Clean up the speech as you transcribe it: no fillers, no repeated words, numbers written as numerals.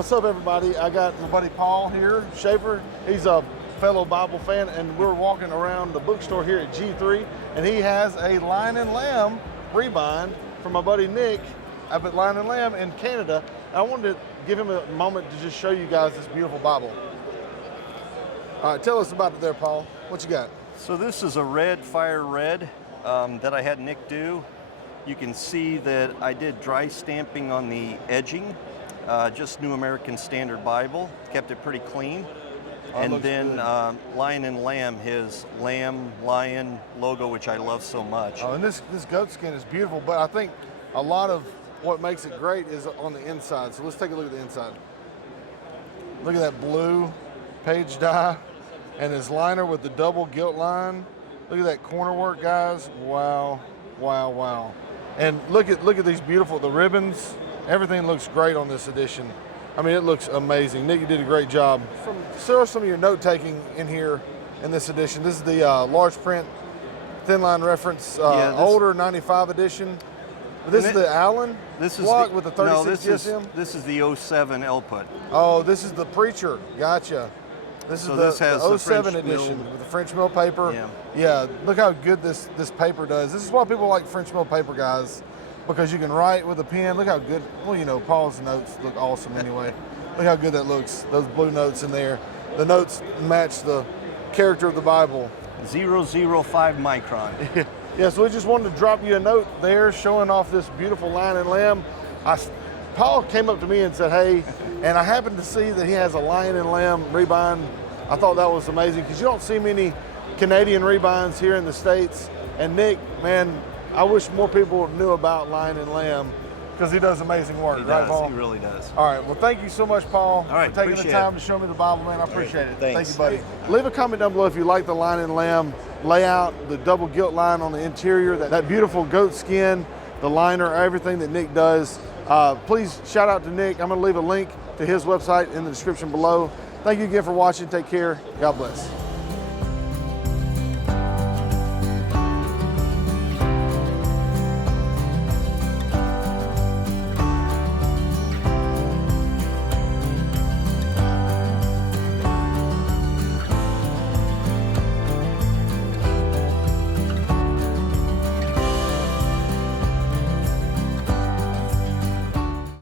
What's up, everybody? I got my buddy Paul here, Schaefer. He's a fellow Bible fan, and we're walking around the bookstore here at G3, and he has a Lion and Lamb Rebind from my buddy Nick up at Lion and Lamb in Canada. I wanted to give him a moment to just show you guys this beautiful Bible. All right, tell us about it there, Paul. What you got? So this is a red, fire red, that I had Nick do. You can see that I did dry stamping on the edging, just New American Standard Bible, kept it pretty clean. And then Lion and Lamb, his lamb, lion logo, which I love so much. Oh, and this goatskin is beautiful, but I think a lot of what makes it great is on the inside. So let's take a look at the inside. Look at that blue page dye and his liner with the double gilt line. Look at that corner work, guys. Wow, wow, wow. And look at these beautiful, the ribbons. Everything looks great on this edition. I mean, it looks amazing. Nick, you did a great job. Show us some of your note taking in here in this edition. This is the large print, thin line reference, older 95 edition. This is the Allen block with the 36 GSM? This is the 07 output. Oh, this is the Preacher. Gotcha. This is the 07 edition with the French mill paper. Yeah, look how good this paper does. This is why people like French mill paper, guys, because you can write with a pen. Look how good, well, you know, Paul's notes look awesome anyway. Look how good that looks, those blue notes in there. The notes match the character of the Bible. 005 micron. Yeah, so we just wanted to drop you a note there showing off this beautiful Lion and Lamb. Paul came up to me and said, hey, and I happened to see that he has a Lion and Lamb Rebind. I thought that was amazing because you don't see many Canadian Rebinds here in the States. And Nick, man, I wish more people knew about Lion and Lamb because he does amazing work, right, Paul? He really does. All right, well, thank you so much, Paul, for taking the time to show me the Bible, man. I appreciate it. Thanks. Thank you, buddy. Leave a comment down below if you like the Lion and Lamb layout, the double gilt line on the interior, that beautiful goat skin, the liner, everything that Nick does. Please shout out to Nick. I'm going to leave a link to his website in the description below. Thank you again for watching. Take care. God bless.